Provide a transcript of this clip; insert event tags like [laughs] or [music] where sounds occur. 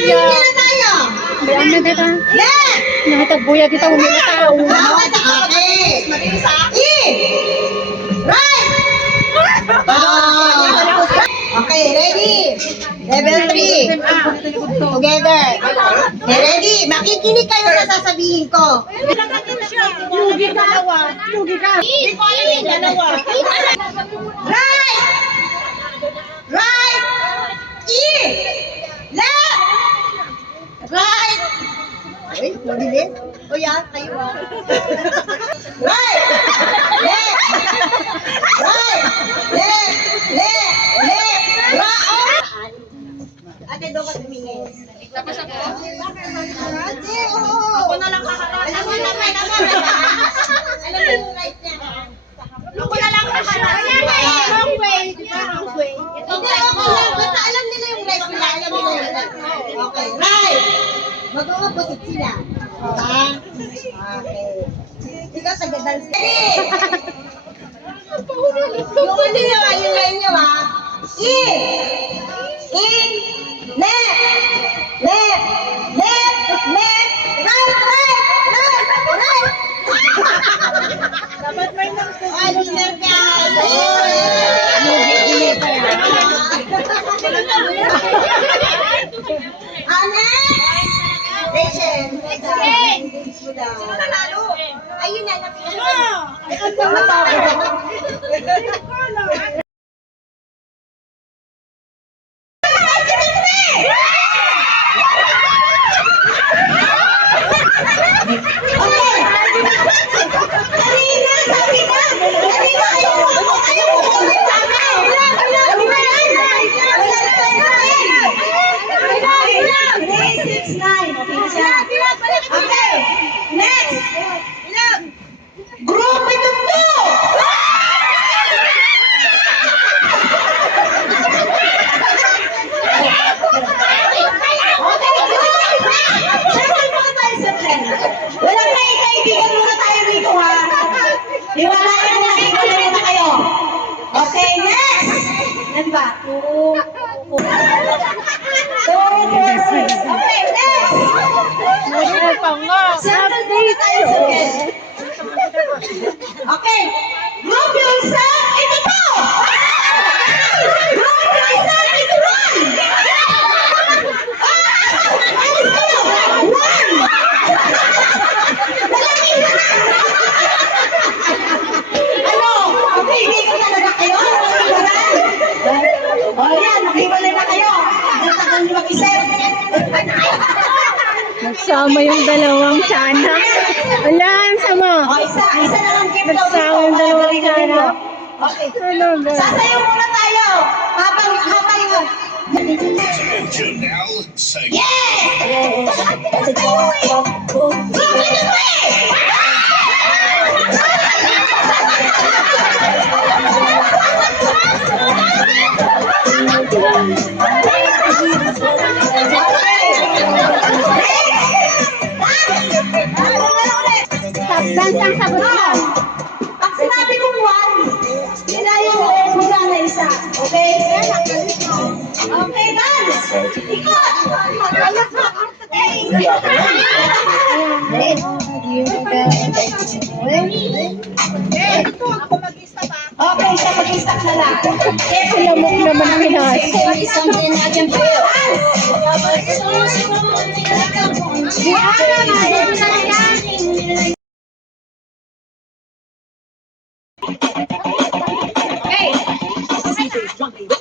Hindi na tayo. Bayan na dito. Yes! Nakatagbuya dito. Umila tao. Mabilis ah. E. Right. Ah. Okay, ready? Level 3. Together. Okay, ready? Makikinig kayo sa sasabihin ko. Lugi ka. Lugi ka. Right! Right! Right! Uy, mabilis. O yan, kayo ah. Right! Left! Right! Left! Left! Left! Right! Ate, doon ka tumingin. Tapos ako? Ate, oo. Ako na lang kaharap. Alam mo na, alam mo na. Alam mo yung right niya. Ako na lang kaharap. Wrong way. Wrong way. Hindi, okay lang. Basta alam nila yung right nila. Alam nila yung right! Mag-opposite sila. Ha? Okay. Ikaw taga-dance. Ready? [laughs] yung ano nyo, ah, yung line nyo ha. In! In! Left! Left! Rachel! Sino nanalo? Ayun na, nakita ko. Kanina, sabi ka! Kanina, ayaw mo! Ayaw mo! Ayaw mo! Three, six, nine. Okay na siya. Okay. Next. Group ito po! Okay, group! Circle muna tayo sa trend. Walang may kaibigan muna tayo rito ha. Hiwalayan muna, hiwalayan muna kayo. Okay, next! Yan ba? Two. Two, six. Okay, next! Circle muna tayo sa. Okay. Group yourself into two! Group yourself into one! Ah! Alis kayo! One! Ano? Okay, hindi ka talaga kayo? O yan, nakiwalay na kayo. Natagal niyo mag-isip. Nagsama yung dalawang tiyanak. Wala, ang sama. O, isa, isa na lang gift daw Nagsama yung dito. dalawang tiyanak. Okay. Ano ba? Sasayaw muna tayo. Habang, habang, Janelle Sagan. yeah! Group into three! Tap Okay, siya mag-stop na lang. Lamok naman ang hinas. something I can feel. Hey!